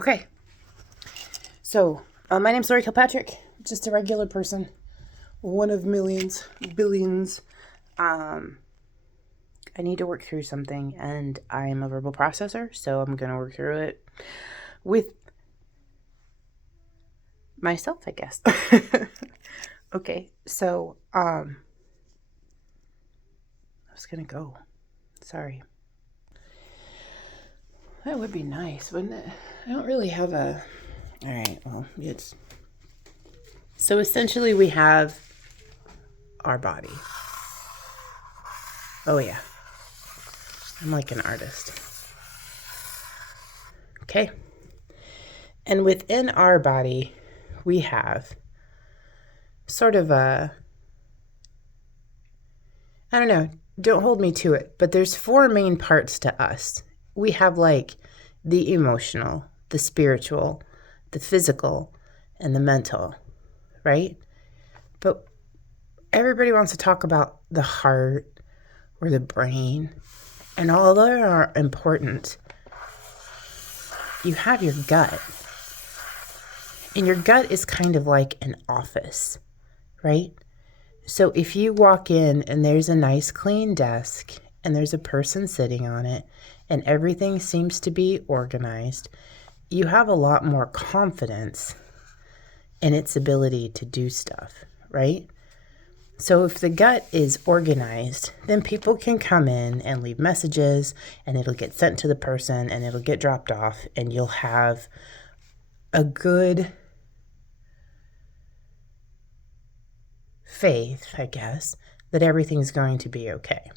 Okay. So, my name's Lori Kilpatrick. Just a regular person. One of millions, billions. I need to work through something, and I'm a verbal processor, so I'm going to work through it with myself, I guess. Okay, so, I was going to go. Sorry. That would be nice, wouldn't it? I don't really have a... All right, well, it's... So essentially we have our body. Oh, yeah. I'm like an artist. Okay. And within our body, we have sort of a... I don't know, don't hold me to it, but there's 4 main parts to us. We have like the emotional, the spiritual, the physical, and the mental, right? But everybody wants to talk about the heart or the brain, and although they are important, you have your gut. And your gut is kind of like an office, right? So if you walk in and there's a nice clean desk and there's a person sitting on it and everything seems to be organized, you have a lot more confidence in its ability to do stuff, right? So if the gut is organized, then people can come in and leave messages and it'll get sent to the person and it'll get dropped off and you'll have a good faith, I guess, that everything's going to be okay.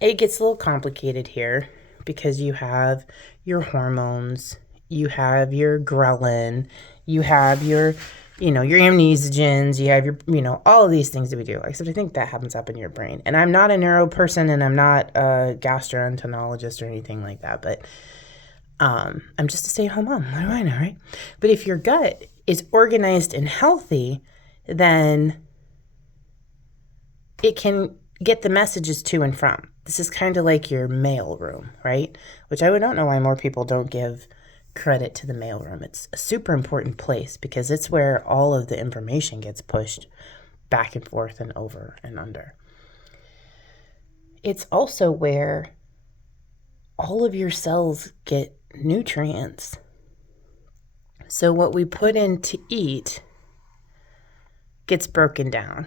It gets a little complicated here because you have your hormones, you have your ghrelin, you have your amnesiogens, you have your, all of these things that we do. Except I think that happens up in your brain. And I'm not a neuro person and I'm not a gastroenterologist or anything like that, but I'm just a stay-at-home mom. What do I know, right? But if your gut is organized and healthy, then it can get the messages to and from. This is kind of like your mail room, right? Which I don't know why more people don't give credit to the mail room. It's a super important place because it's where all of the information gets pushed back and forth and over and under. It's also where all of your cells get nutrients. So what we put in to eat gets broken down,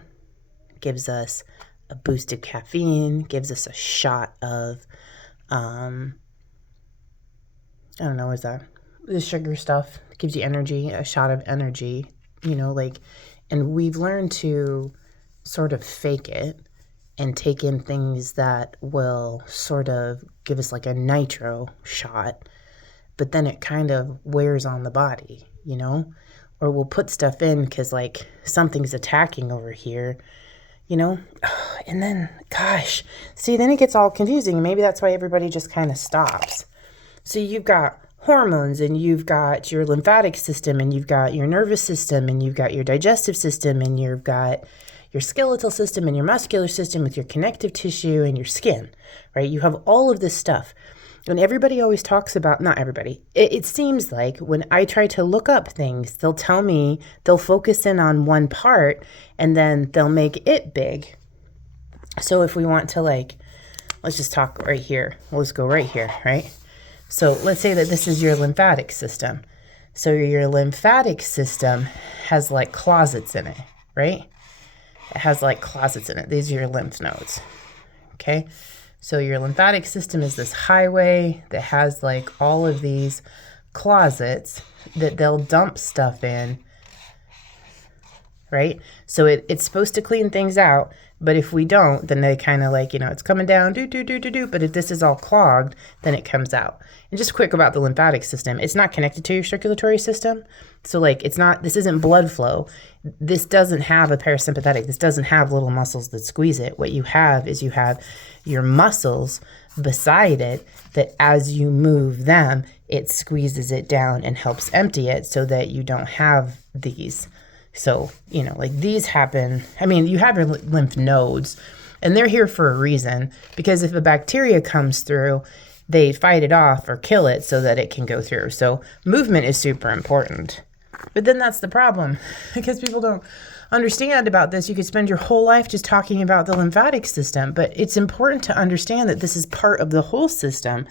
gives us a boost of caffeine, gives us a shot of, I don't know, is that the sugar stuff, gives you energy, a shot of energy, and we've learned to sort of fake it and take in things that will sort of give us like a nitro shot, but then it kind of wears on the body, or we'll put stuff in because like something's attacking over here, and then, gosh, see, then it gets all confusing. Maybe that's why everybody just kind of stops. So you've got hormones and you've got your lymphatic system and you've got your nervous system and you've got your digestive system and you've got your skeletal system and your muscular system with your connective tissue and your skin, right? You have all of this stuff. And everybody always talks about, not everybody, it seems like when I try to look up things, they'll tell me, they'll focus in on one part and then they'll make it big. So if we want to let's just talk right here. We'll just go right here, right? So let's say that this is your lymphatic system. So your lymphatic system has like closets in it, right? It has like closets in it. These are your lymph nodes, okay? So your lymphatic system is this highway that has like all of these closets that they'll dump stuff in, right? So it's supposed to clean things out, but if we don't, then they kind of it's coming down, but if this is all clogged, then it comes out. And just quick about the lymphatic system, it's not connected to your circulatory system. So this isn't blood flow. This doesn't have a parasympathetic. This doesn't have little muscles that squeeze it. What you have is you have your muscles beside it that as you move them, it squeezes it down and helps empty it so that you don't have these. So, these happen. I mean, you have your lymph nodes and they're here for a reason because if a bacteria comes through, they fight it off or kill it so that it can go through. So movement is super important. But then that's the problem, because people don't understand about this. You could spend your whole life just talking about the lymphatic system, but it's important to understand that this is part of the whole system,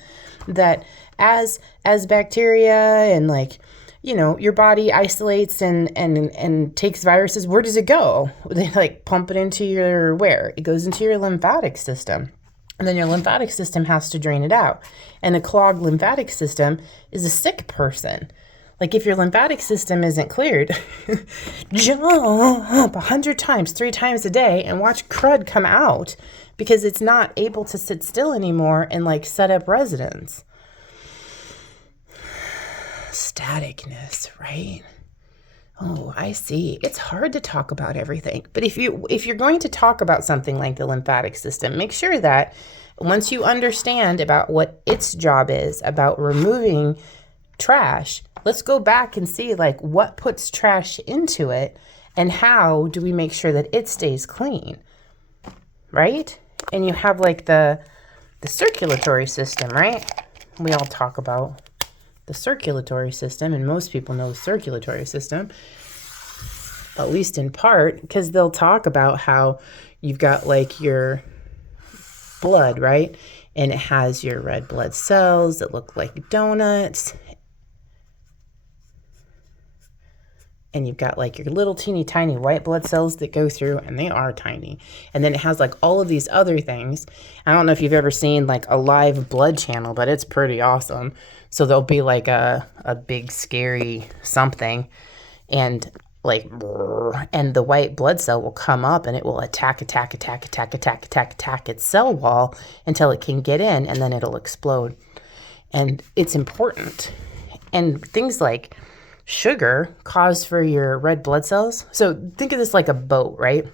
that as bacteria and like, you know, your body isolates and takes viruses, where does it go? They like pump it into your, where? It goes into your lymphatic system. And then your lymphatic system has to drain it out. And a clogged lymphatic system is a sick person. Like if your lymphatic system isn't cleared, jump 100 times, 3 times a day and watch crud come out because it's not able to sit still anymore and like set up residence. Staticness, right? Oh, I see. It's hard to talk about everything. But if you're going to talk about something like the lymphatic system, make sure that once you understand about what its job is, about removing trash, let's go back and see like what puts trash into it and how do we make sure that it stays clean, right? And you have like the circulatory system, right? We all talk about the circulatory system, and most people know the circulatory system, at least in part, because they'll talk about how you've got like your blood, right? And it has your red blood cells that look like donuts. And you've got like your little teeny tiny white blood cells that go through, and they are tiny. And then it has like all of these other things. I don't know if you've ever seen like a live blood channel, but it's pretty awesome. So there'll be like a big scary something, and like, and the white blood cell will come up and it will attack its cell wall until it can get in, and then it'll explode. And it's important. And things like sugar cause for your red blood cells. So think of this like a boat, right?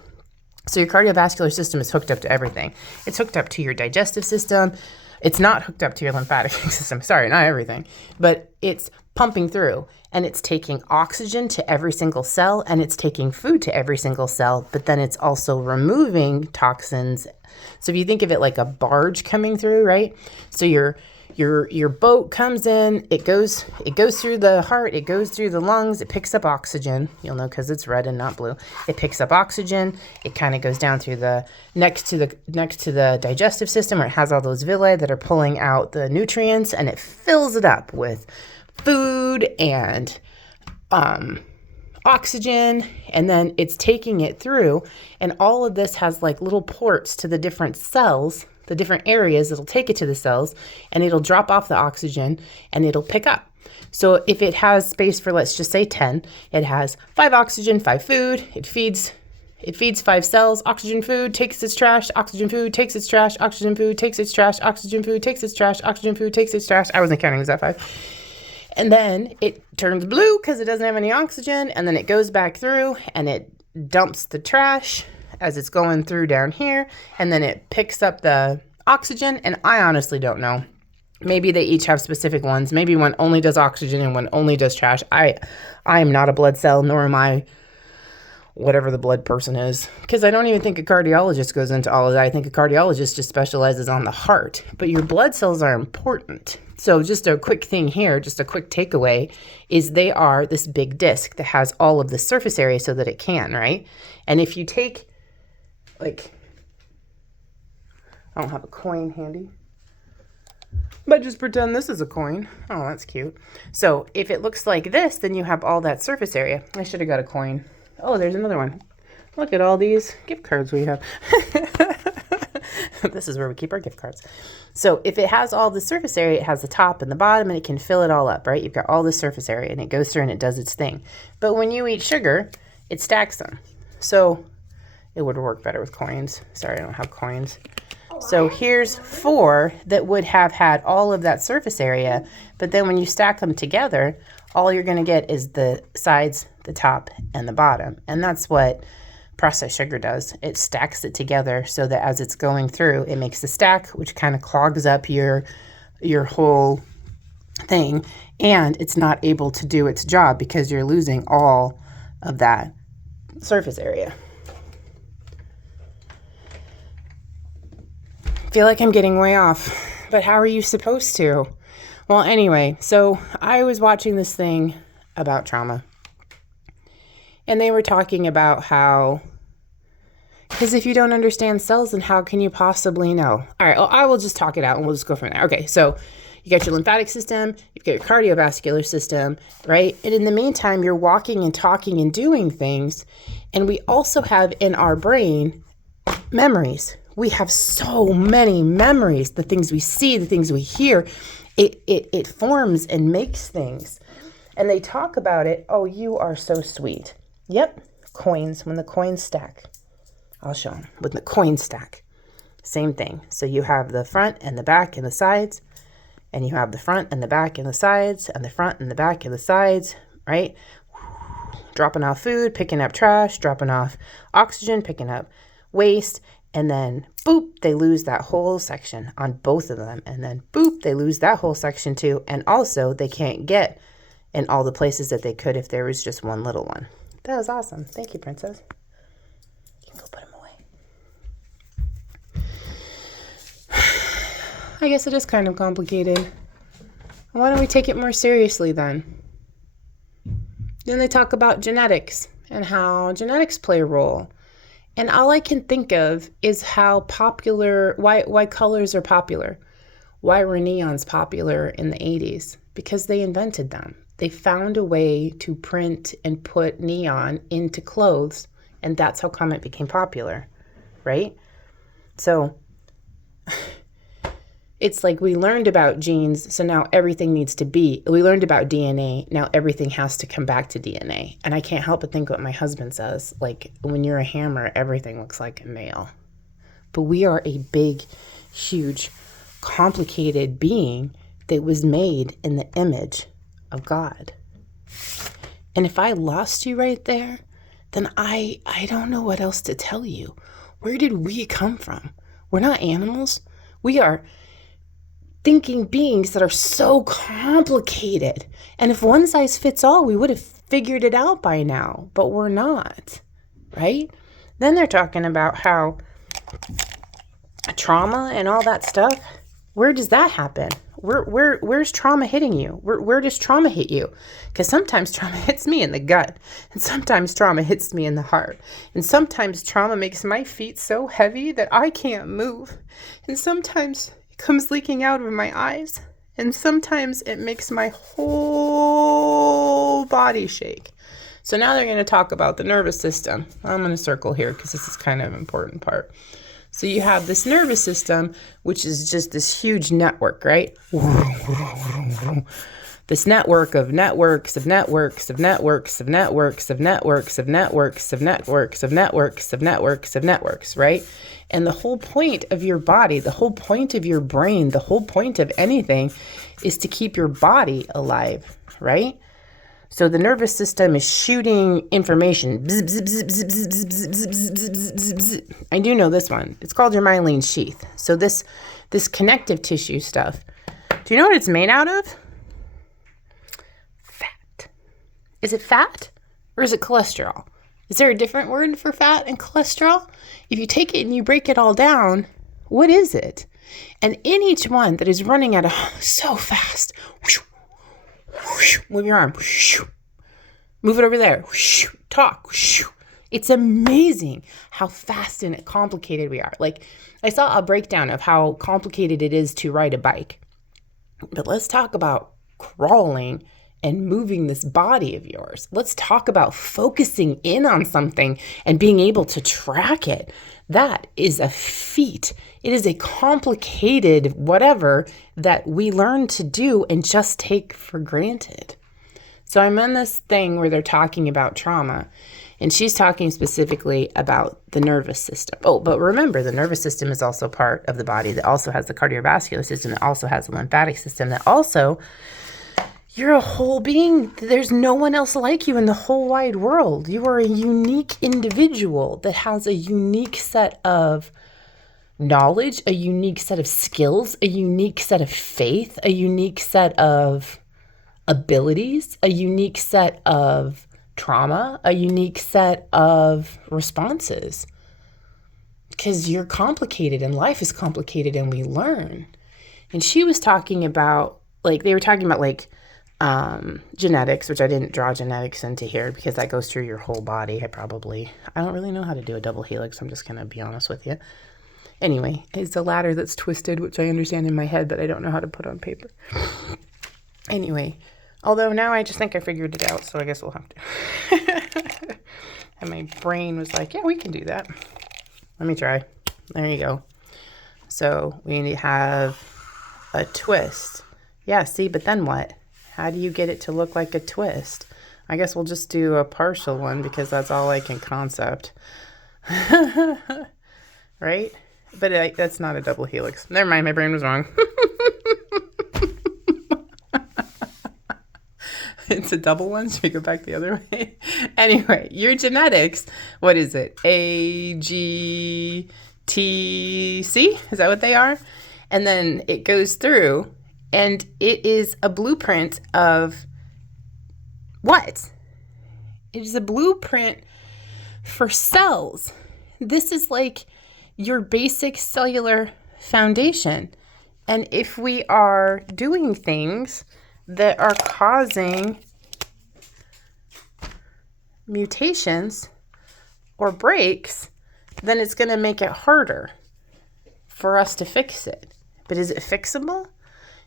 So your cardiovascular system is hooked up to everything. It's hooked up to your digestive system. It's not hooked up to your lymphatic system. Sorry, not everything. But it's pumping through, and it's taking oxygen to every single cell, and it's taking food to every single cell, but then it's also removing toxins. So if you think of it like a barge coming through, right? So your boat comes in, it goes through the heart, it goes through the lungs, it picks up oxygen. You'll know because it's red and not blue. It picks up oxygen. It kind of goes down through the next to the digestive system, where it has all those villi that are pulling out the nutrients, and it fills it up with food and oxygen, and then it's taking it through, and all of this has like little ports to the different cells, the different areas that'll take it to the cells, and it'll drop off the oxygen and it'll pick up. So if it has space for, let's just say 10, it has 5 oxygen, 5 food, it feeds 5 cells, oxygen, food, takes its trash, oxygen, food, takes its trash, oxygen, food, takes its trash, oxygen, food, takes its trash, oxygen, food, takes its trash. I wasn't counting, was that 5? And then it turns blue because it doesn't have any oxygen, and then it goes back through and it dumps the trash as it's going through down here, and then it picks up the oxygen. And I honestly don't know. Maybe they each have specific ones. Maybe one only does oxygen and one only does trash. I am not a blood cell, nor am I whatever the blood person is, because I don't even think a cardiologist goes into all of that. I think a cardiologist just specializes on the heart. But your blood cells are important. So just a quick thing here, just a quick takeaway, is they are this big disc that has all of the surface area so that it can, right? And if you take, like, I don't have a coin handy, but just pretend this is a coin. Oh, that's cute. So if it looks like this, then you have all that surface area. I should have got a coin. Oh, there's another one. Look at all these gift cards we have. This is where we keep our gift cards. So if it has all the surface area, it has the top and the bottom, and it can fill it all up, right? You've got all the surface area, and it goes through and it does its thing. But when you eat sugar, it stacks them. So it would work better with coins. Sorry, I don't have coins. So here's 4 that would have had all of that surface area, but then when you stack them together, all you're going to get is the sides, the top, and the bottom. And that's what processed sugar does. It stacks it together so that as it's going through, it makes a stack, which kind of clogs up your whole thing, and it's not able to do its job because you're losing all of that surface area. I feel like I'm getting way off. But how are you supposed to? Well, anyway, so I was watching this thing about trauma. And they were talking about how, because if you don't understand cells, then how can you possibly know? All right, well, I will just talk it out and we'll just go from there. Okay, so you got your lymphatic system, you've got your cardiovascular system, right? And in the meantime, you're walking and talking and doing things. And we also have in our brain memories. We have so many memories, the things we see, the things we hear. It forms and makes things. And they talk about it. Oh, you are so sweet. Yep, coins, when the coins stack. I'll show them. With the coin stack, same thing. So you have the front and the back and the sides, and you have the front and the back and the sides, and the front and the back and the sides, right? Dropping off food, picking up trash, dropping off oxygen, picking up waste, and then boop, they lose that whole section on both of them. And then boop, they lose that whole section too. And also they can't get in all the places that they could if there was just one little one. That was awesome. Thank you, Princess. You can go put him away. I guess it is kind of complicated. Why don't we take it more seriously then? Then they talk about genetics and how genetics play a role. And all I can think of is how popular, why colors are popular. Why were neons popular in the 80s? Because they invented them. They found a way to print and put neon into clothes, and that's how come it became popular, right? So it's like we learned about genes, so now everything needs to be. We learned about DNA, now everything has to come back to DNA. And I can't help but think what my husband says, like, when you're a hammer, everything looks like a nail. But we are a big, huge, complicated being that was made in the image of God. And if I lost you right there, then I don't know what else to tell you. Where did we come from? We're not animals. We are thinking beings that are so complicated. And if one size fits all, we would have figured it out by now, but we're not, right? Then they're talking about how trauma and all that stuff, where does that happen? Where's trauma hitting you? Where does trauma hit you? Because sometimes trauma hits me in the gut, and sometimes trauma hits me in the heart, and sometimes trauma makes my feet so heavy that I can't move, and sometimes it comes leaking out of my eyes, and sometimes it makes my whole body shake. So now they're going to talk about the nervous system. I'm going to circle here because this is kind of an important part. So you have this nervous system, which is just this huge network, right? This network of networks of networks of networks of networks of networks of networks of networks of networks of networks of networks, right? And the whole point of your body, the whole point of your brain, the whole point of anything is to keep your body alive, right? So the nervous system is shooting information. I do know this one. It's called your myelin sheath. So this connective tissue stuff. Do you know what it's made out of? Fat. Is it fat or is it cholesterol? Is there a different word for fat and cholesterol? If you take it and you break it all down, what is it? And in each one that is running at so fast, move your arm. Move it over there. Talk. It's amazing how fast and complicated we are. Like, I saw a breakdown of how complicated it is to ride a bike. But let's talk about crawling and moving this body of yours. Let's talk about focusing in on something and being able to track it. That is a feat. It is a complicated whatever that we learn to do and just take for granted. So I'm on this thing where they're talking about trauma, and she's talking specifically about the nervous system. Oh, but remember, the nervous system is also part of the body that also has the cardiovascular system, that also has the lymphatic system, that also, you're a whole being. There's no one else like you in the whole wide world. You are a unique individual that has a unique set of knowledge, a unique set of skills, a unique set of faith, a unique set of abilities, a unique set of trauma, a unique set of responses. Because you're complicated and life is complicated and we learn. And she was talking about, like, they were talking about, like, genetics, which I didn't draw genetics into here because that goes through your whole body. I don't really know how to do a double helix. I'm just going to be honest with you. Anyway, it's a ladder that's twisted, which I understand in my head, but I don't know how to put on paper. Anyway, although now I just think I figured it out, so I guess we'll have to. And my brain was like, yeah, we can do that. Let me try. There you go. So we have a twist. Yeah, see, but then what? How do you get it to look like a twist? I guess we'll just do a partial one because that's all I can concept. Right? But that's not a double helix. Never mind, my brain was wrong. It's a double one, so we go back the other way. Anyway, your genetics, what is it? AGTC? Is that what they are? And then it goes through, and it is a blueprint of what? It is a blueprint for cells. This is like your basic cellular foundation. And if we are doing things that are causing mutations or breaks, then it's going to make it harder for us to fix it. But is it fixable?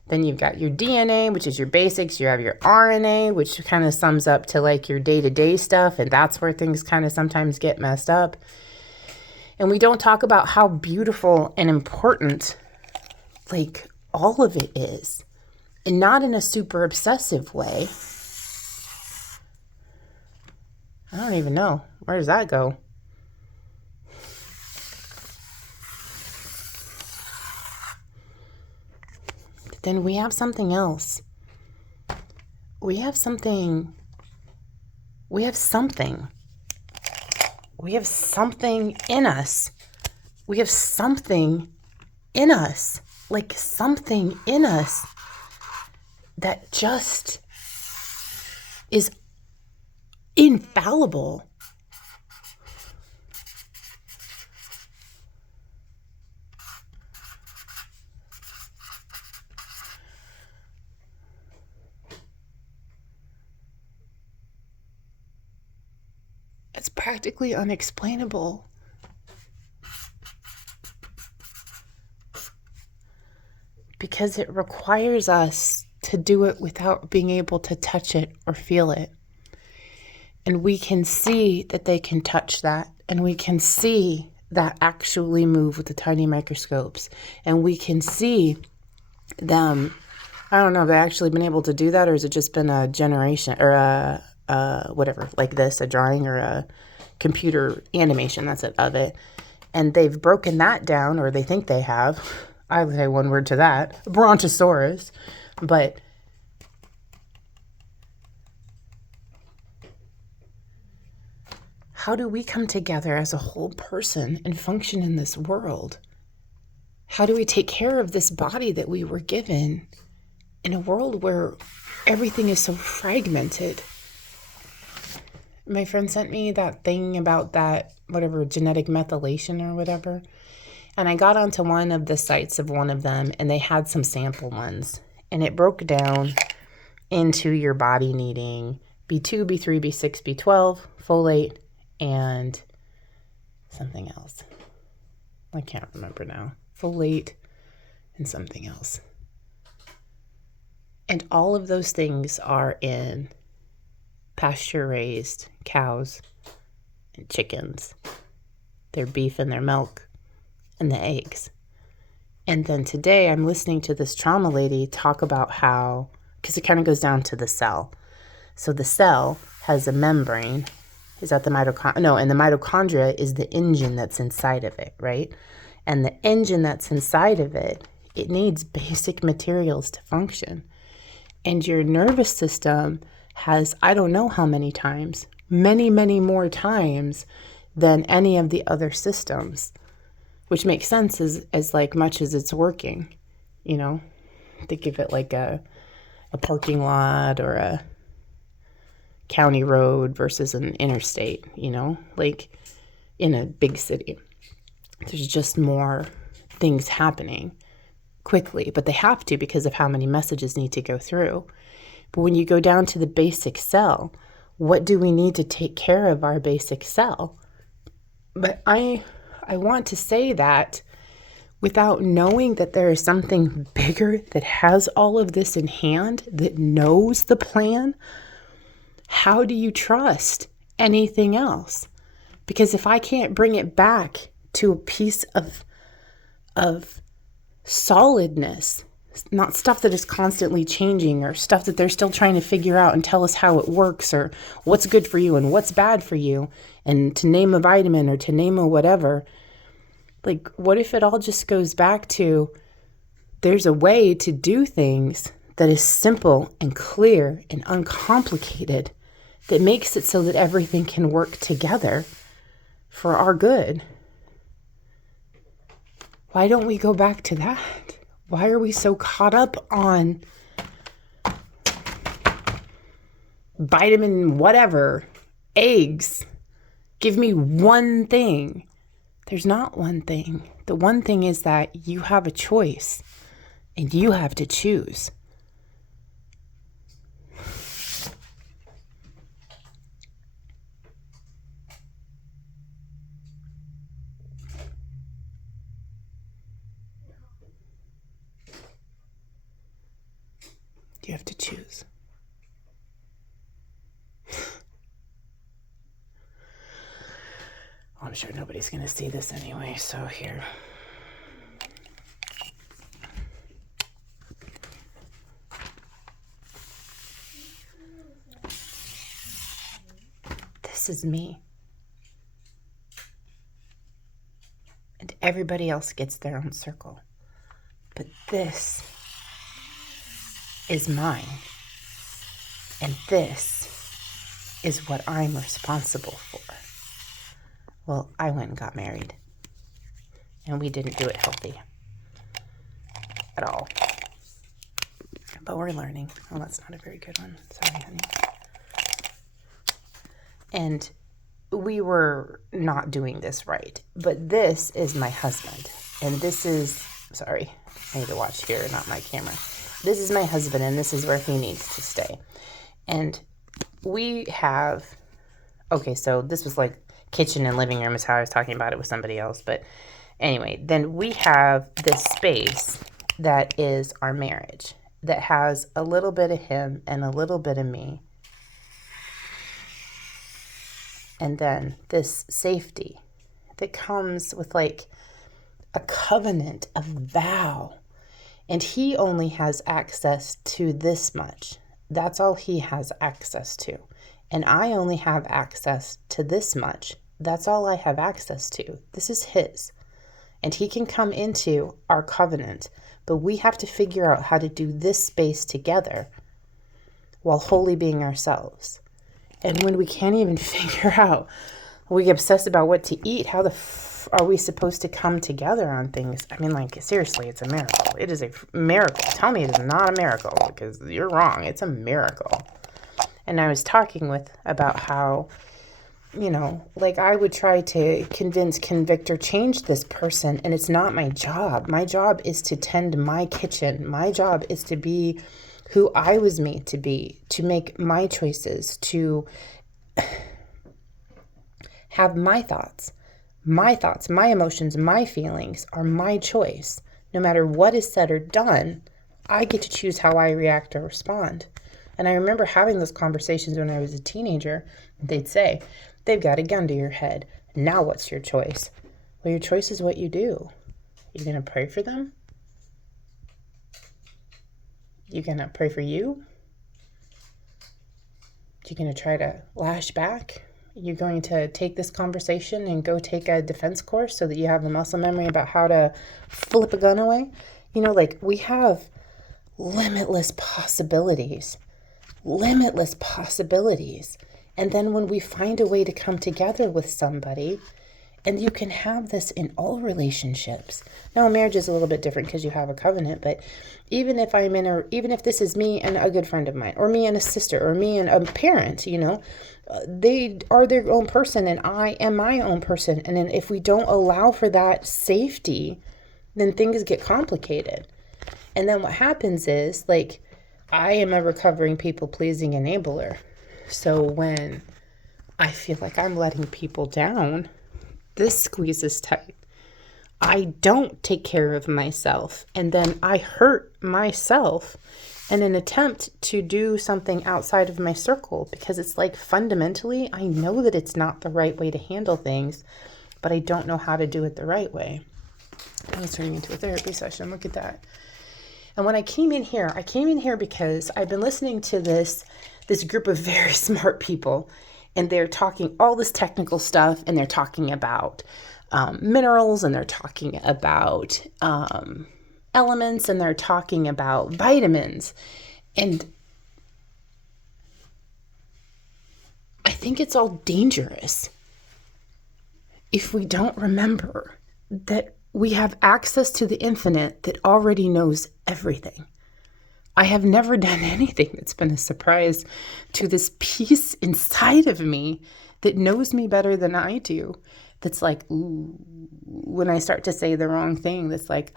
Then you've got your DNA, which is your basics. You have your RNA, which kind of sums up to like your day-to-day stuff. And that's where things kind of sometimes get messed up. And we don't talk about how beautiful and important like all of it is. And not in a super obsessive way. I don't even know. Where does that go? But then we have something else. We have something in us. We have something in us. Like something in us that just is infallible. It's practically unexplainable. Because it requires us to do it without being able to touch it or feel it. And we can see that they can touch that. And we can see that actually move with the tiny microscopes. And we can see them, I don't know, have they actually been able to do that? Or has it just been a generation or a whatever, like this, a drawing or a computer animation, that's it, of it. And they've broken that down, or they think they have. I would say one word to that, Brontosaurus. But how do we come together as a whole person and function in this world? How do we take care of this body that we were given in a world where everything is so fragmented? My friend sent me that thing about that, whatever, genetic methylation or whatever. And I got onto one of the sites of one of them, and they had some sample ones. And it broke down into your body needing B2, B3, B6, B12, folate, and something else. I can't remember now. Folate and something else. And all of those things are in pasture-raised cows and chickens, their beef and their milk, and the eggs. And then today I'm listening to this trauma lady talk about how, because it kind of goes down to the cell. So the cell has a membrane. Is that the mitochondria? No, and the mitochondria is the engine that's inside of it, right? And the engine that's inside of it, it needs basic materials to function. And your nervous system has, I don't know how many times, many, many more times than any of the other systems, which makes sense as like much as it's working, you know. Think of it like a parking lot or a county road versus an interstate, you know, like in a big city. There's just more things happening. quickly, but they have to because of how many messages need to go through. But when you go down to the basic cell, what do we need to take care of our basic cell? But I want to say that without knowing that there is something bigger that has all of this in hand, that knows the plan, how do you trust anything else? Because if I can't bring it back to a piece of solidness, not stuff that is constantly changing or stuff that they're still trying to figure out and tell us how it works or what's good for you and what's bad for you, and to name a vitamin or to name a whatever, like, what if it all just goes back to there's a way to do things that is simple and clear and uncomplicated that makes it so that everything can work together for our good? Why don't we go back to that? Why are we so caught up on vitamin whatever, eggs? Give me one thing. There's not one thing. The one thing is that you have a choice and you have to choose. You have to choose. I'm sure nobody's going to see this anyway, so here. This is me. And everybody else gets their own circle. But this is mine. And this is what I'm responsible for. Well, I went and got married. And we didn't do it healthy. At all. But we're learning. Oh, that's not a very good one. Sorry, honey. And we were not doing this right. But this is my husband. And this is... Sorry. I need to watch here, not my camera. This is my husband, and this is where he needs to stay. And we have... Okay, so this was like kitchen and living room is how I was talking about it with somebody else. But anyway, then we have this space that is our marriage, that has a little bit of him and a little bit of me. And then this safety that comes with like a covenant, a vow. And he only has access to this much. That's all he has access to. And I only have access to this much. That's all I have access to. This is his. And he can come into our covenant. But we have to figure out how to do this space together while wholly being ourselves. And when we can't even figure out, we get obsessed about what to eat, how the are we supposed to come together on things? I mean, like, seriously, it's a miracle. It is a miracle. Tell me it is not a miracle, because you're wrong. It's a miracle. And I was talking about how, you know, like, I would try to convince, convict, or change this person, and it's not my job. My job is to tend my kitchen. My job is to be who I was made to be, to make my choices, to have my thoughts. My thoughts, my emotions, my feelings are my choice. No matter what is said or done, I get to choose how I react or respond. And I remember having those conversations when I was a teenager. They'd say, they've got a gun to your head. Now what's your choice? Well, your choice is what you do. You going to pray for them? You going to pray for you? You going to try to lash back? You're going to take this conversation and go take a defense course so that you have the muscle memory about how to flip a gun away? You know, like, we have limitless possibilities. Limitless possibilities. And then when we find a way to come together with somebody, and you can have this in all relationships. Now, marriage is a little bit different because you have a covenant, but even if this is me and a good friend of mine, or me and a sister, or me and a parent, you know, they are their own person and I am my own person. And then if we don't allow for that safety, then things get complicated. And then what happens is, like, I am a recovering people-pleasing enabler. So when I feel like I'm letting people down, this squeezes tight. I don't take care of myself, and then I hurt myself in an attempt to do something outside of my circle, because it's like, fundamentally, I know that it's not the right way to handle things, but I don't know how to do it the right way. I was turning into a therapy session. Look at that. And when I came in here because I've been listening to this group of very smart people, and they're talking all this technical stuff, and they're talking about minerals, and they're talking about elements, and they're talking about vitamins. And I think it's all dangerous if we don't remember that we have access to the infinite that already knows everything. I have never done anything that's been a surprise to this piece inside of me that knows me better than I do. That's like, ooh, when I start to say the wrong thing, that's like,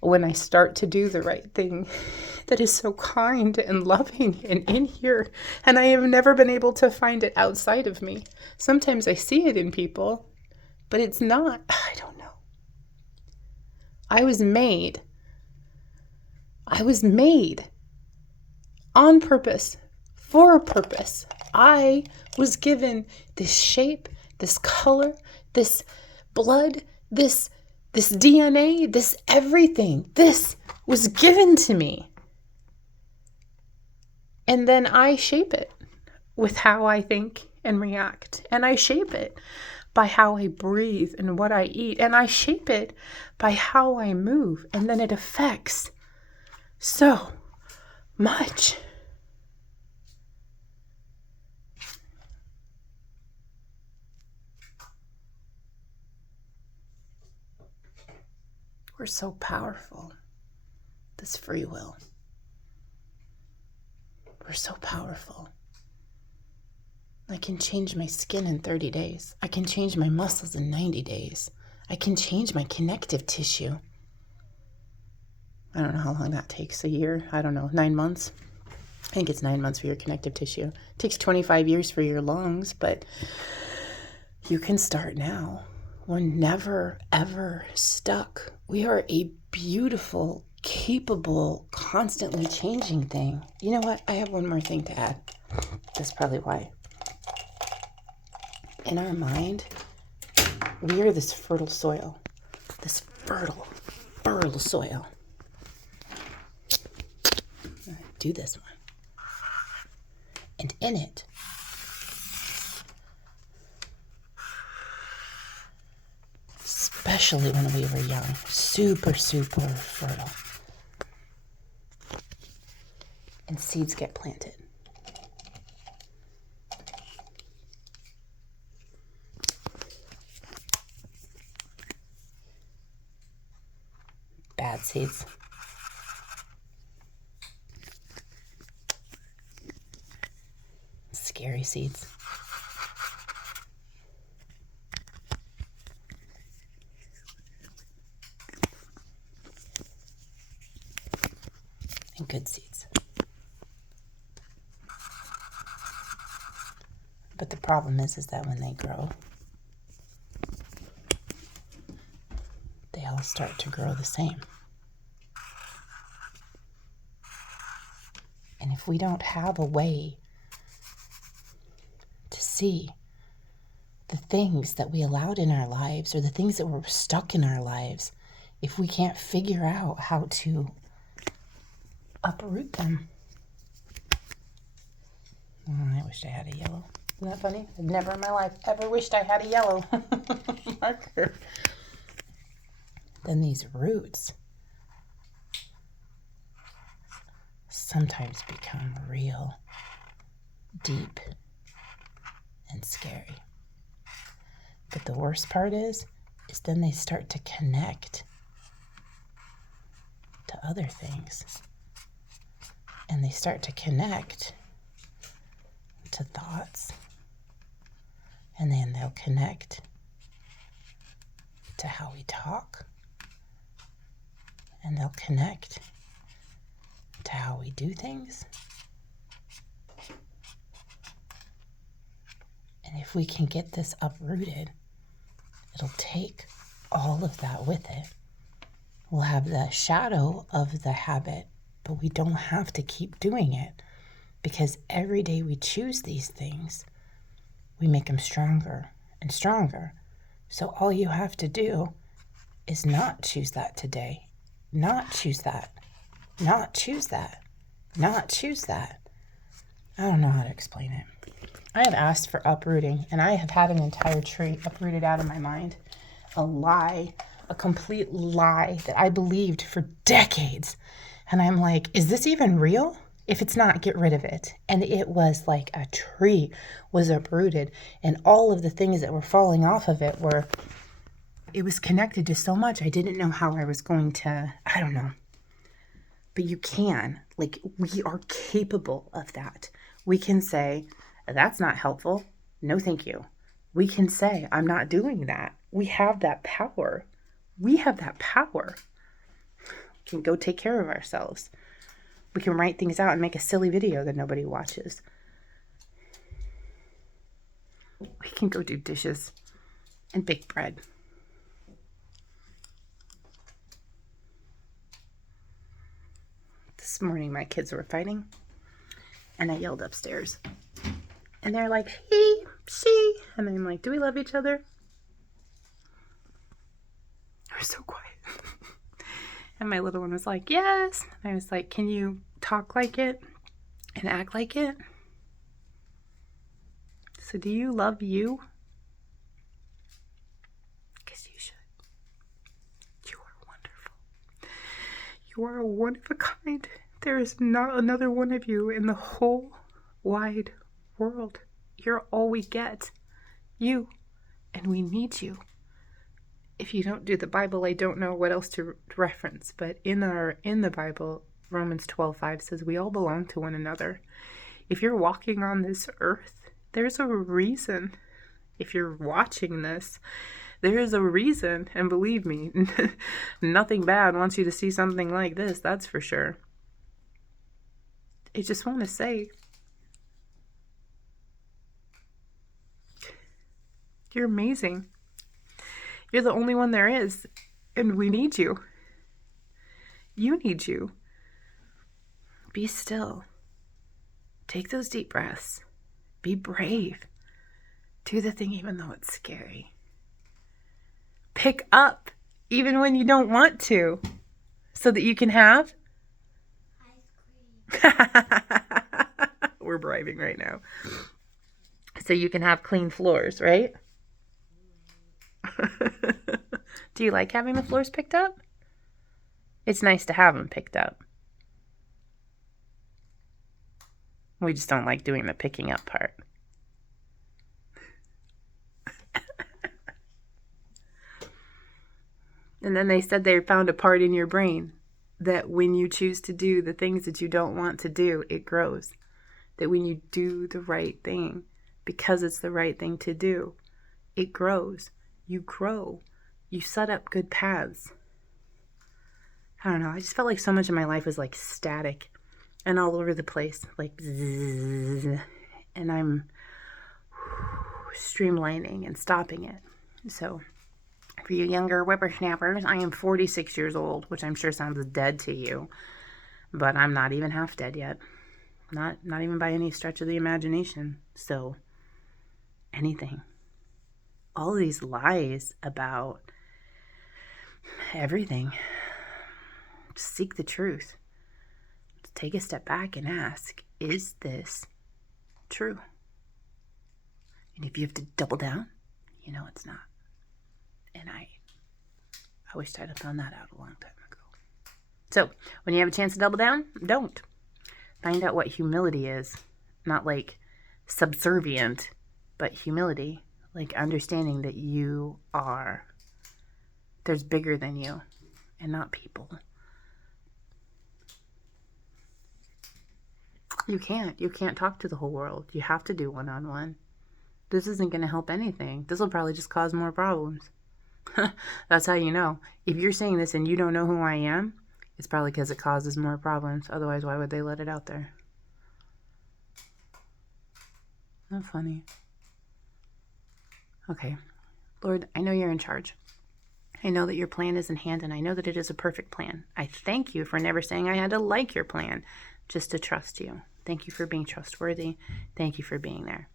when I start to do the right thing, that is so kind and loving and in here. And I have never been able to find it outside of me. Sometimes I see it in people, but it's not. I don't know. I was made on purpose, for a purpose. I was given this shape, this color, this blood, this DNA, this everything. This was given to me. And then I shape it with how I think and react. And I shape it by how I breathe and what I eat. And I shape it by how I move. And then it affects so much. We're so powerful. This free will. We're so powerful. I can change my skin in 30 days. I can change my muscles in 90 days. I can change my connective tissue. I don't know how long that takes, a year? I don't know, 9 months? I think it's 9 months for your connective tissue. It takes 25 years for your lungs, but you can start now. We're never, ever stuck. We are a beautiful, capable, constantly changing thing. You know what? I have one more thing to add. That's probably why. In our mind, we are this fertile soil. This fertile soil. Do this one. And in it, especially when we were young, super fertile. And seeds get planted. Bad seeds. Scary seeds. And good seeds. But the problem is that when they grow, they all start to grow the same. And if we don't have a way to see the things that we allowed in our lives, or the things that were stuck in our lives, if we can't figure out how to uproot them. I wish I had a yellow. Isn't that funny? I've never in my life ever wished I had a yellow marker. Then these roots sometimes become real deep and scary. But the worst part is then they start to connect to other things. And they start to connect to thoughts. And then they'll connect to how we talk. And they'll connect to how we do things. And if we can get this uprooted, it'll take all of that with it. We'll have the shadow of the habit, but we don't have to keep doing it, because every day we choose these things, we make them stronger and stronger. So all you have to do is not choose that today. Not choose that. Not choose that. Not choose that. I don't know how to explain it. I have asked for uprooting, and I have had an entire tree uprooted out of my mind. A lie, a complete lie that I believed for decades. And I'm like, is this even real? If it's not, get rid of it. And it was like a tree was uprooted, and all of the things that were falling off of it was connected to so much. I didn't know how I was going to, I don't know. But you can, like, we are capable of that. We can say, that's not helpful. No, thank you. We can say, I'm not doing that. We have that power. We have that power. We can go take care of ourselves. We can write things out and make a silly video that nobody watches. We can go do dishes and bake bread. This morning my kids were fighting, and I yelled upstairs. And they're like, he, she. And I'm like, do we love each other? I was so quiet. And my little one was like, yes. And I was like, can you talk like it and act like it? So do you love you? Because you should. You are wonderful. You are a one of a kind. There is not another one of you in the whole wide world. You're all we get. You. And we need you. If you don't do the Bible, I don't know what else to reference, but in the Bible, Romans 12:5 says we all belong to one another. If you're walking on this earth, there's a reason. If you're watching this, there is a reason, and believe me, nothing bad wants you to see something like this, that's for sure. I just want to say, you're amazing. You're the only one there is, and we need you. You need you. Be still. Take those deep breaths. Be brave. Do the thing even though it's scary. Pick up even when you don't want to, so that you can have ice cream. We're bribing right now. So you can have clean floors, right? Do you like having the floors picked up? It's nice to have them picked up. We just don't like doing the picking up part. And then they said they found a part in your brain that when you choose to do the things that you don't want to do, it grows. That when you do the right thing, because it's the right thing to do, it grows. You grow. You set up good paths. I don't know. I just felt like so much of my life was like static and all over the place. Like zzz, and I'm streamlining and stopping it. So for you younger whippersnappers, I am 46 years old, which I'm sure sounds dead to you. But I'm not even half dead yet. Not even by any stretch of the imagination. So anything. All these lies about everything. Just seek the truth. Just take a step back and ask, is this true? And if you have to double down, you know it's not. And I wished I'd have found that out a long time ago. So when you have a chance to double down, don't. Find out what humility is. Not like subservient, but humility. Like understanding that there's bigger than you and not people. You can't talk to the whole world. You have to do one-on-one. This isn't going to help anything. This will probably just cause more problems. That's how you know. If you're saying this and you don't know who I am, It's probably because it causes more problems. Otherwise, why would they let it out there? Not funny. Okay. Lord, I know you're in charge. I know that your plan is in hand, and I know that it is a perfect plan. I thank you for never saying I had to like your plan, just to trust you. Thank you for being trustworthy. Thank you for being there.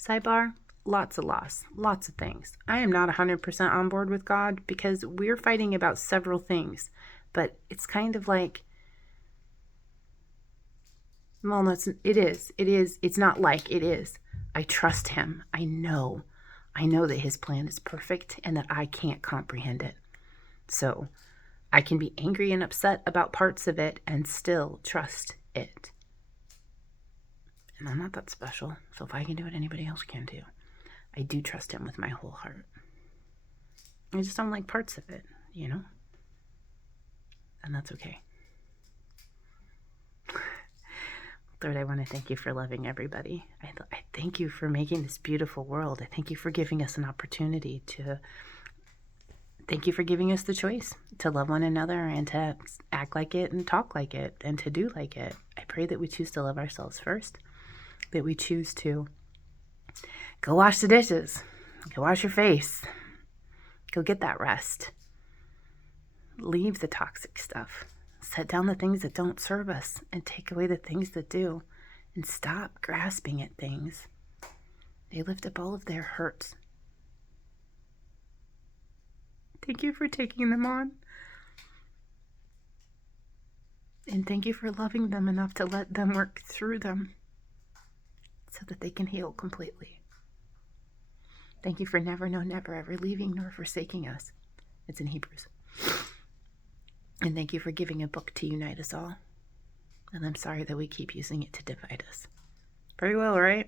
Sidebar, lots of loss, lots of things. I am not 100% on board with God because we're fighting about several things, but it's kind of like, well, no, it's not like, it is. I trust him. I know that his plan is perfect and that I can't comprehend it. So I can be angry and upset about parts of it and still trust it. And I'm not that special, so if I can do it, anybody else can too. I do trust him with my whole heart. I just don't like parts of it, you know? And that's okay. Lord, I want to thank you for loving everybody. I thank you for making this beautiful world. I thank you for giving us an opportunity to... Thank you for giving us the choice to love one another and to act like it and talk like it and to do like it. I pray that we choose to love ourselves first, that we choose to go wash the dishes, go wash your face, go get that rest, leave the toxic stuff, set down the things that don't serve us and take away the things that do, and stop grasping at things. They lift up all of their hurts. Thank you for taking them on. And thank you for loving them enough to let them work through them so that they can heal completely. Thank you for never, no, never, ever leaving nor forsaking us. It's in Hebrews. And thank you for giving a book to unite us all. And I'm sorry that we keep using it to divide us. Very well, right?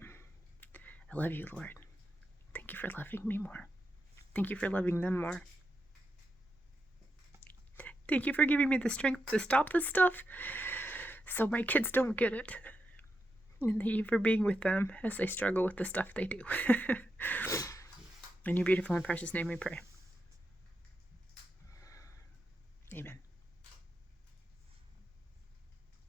I love you, Lord. Thank you for loving me more. Thank you for loving them more. Thank you for giving me the strength to stop this stuff so my kids don't get it. And thank you for being with them as they struggle with the stuff they do. In your beautiful and precious name we pray. Amen.